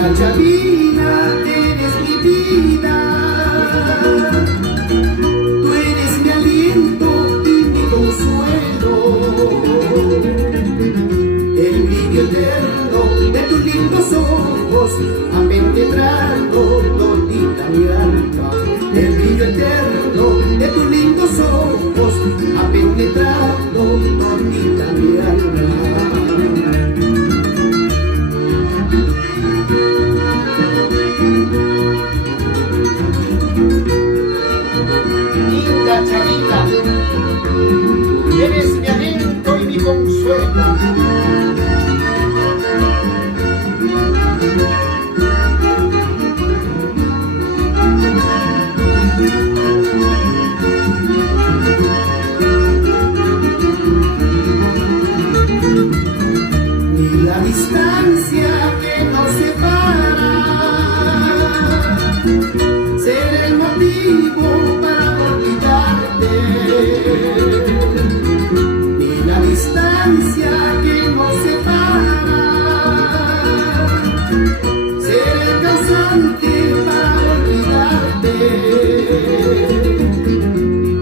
Linda Chavina, eres mi vida. Tú eres mi aliento y mi consuelo. El brillo eterno de tus lindos ojos ha penetrado todita mi alma. El brillo eterno de tus lindos ojos ha penetrado todita mi alma. Linda Chavita, eres mi aliento y mi consuelo. Ni la distancia que nos separa será el motivo para olvidarte. Ni la distancia que nos separa será el causante para olvidarte.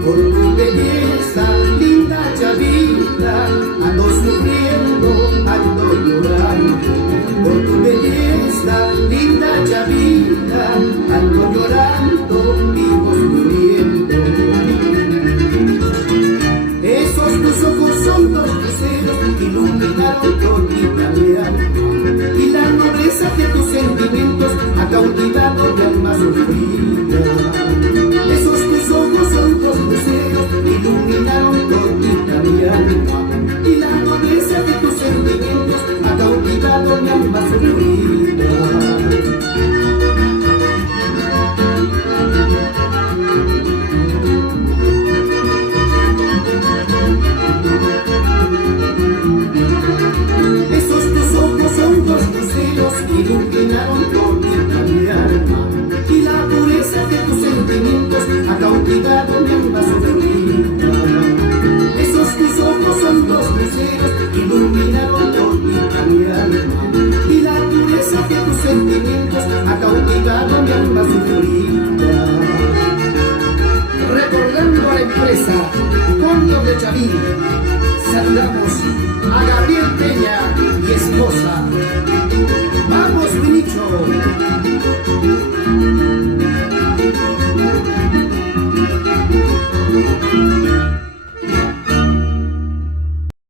Por tu belleza, linda Chavita, ando sufriendo, ando llorando. Por tu belleza, linda Chavita, ando llorando, vivo sufriendo. Esos tus ojos son dos luceros que iluminaron todita mi alma, y la nobleza de tus sentimientos ha cautivado mi alma sufrida. Esos tus ojos son dos luceros que iluminaron todita mi alma, y la nobleza de tus sentimientos ha cautivado mi alma sufrida. Esos tus ojos son dos luceros que iluminaron todita mi alma, y la pureza de tus sentimientos ha cautivado mi alma sufrida. Esos tus ojos son dos luceros que iluminaron todita mi alma, y la pureza de tus sentimientos ha cautivado mi alma sufrida. Recordando a la empresa Cóndor de Chavín, saludamos a Gabriel Peña y esposa. ¡Vamos, Vinicho!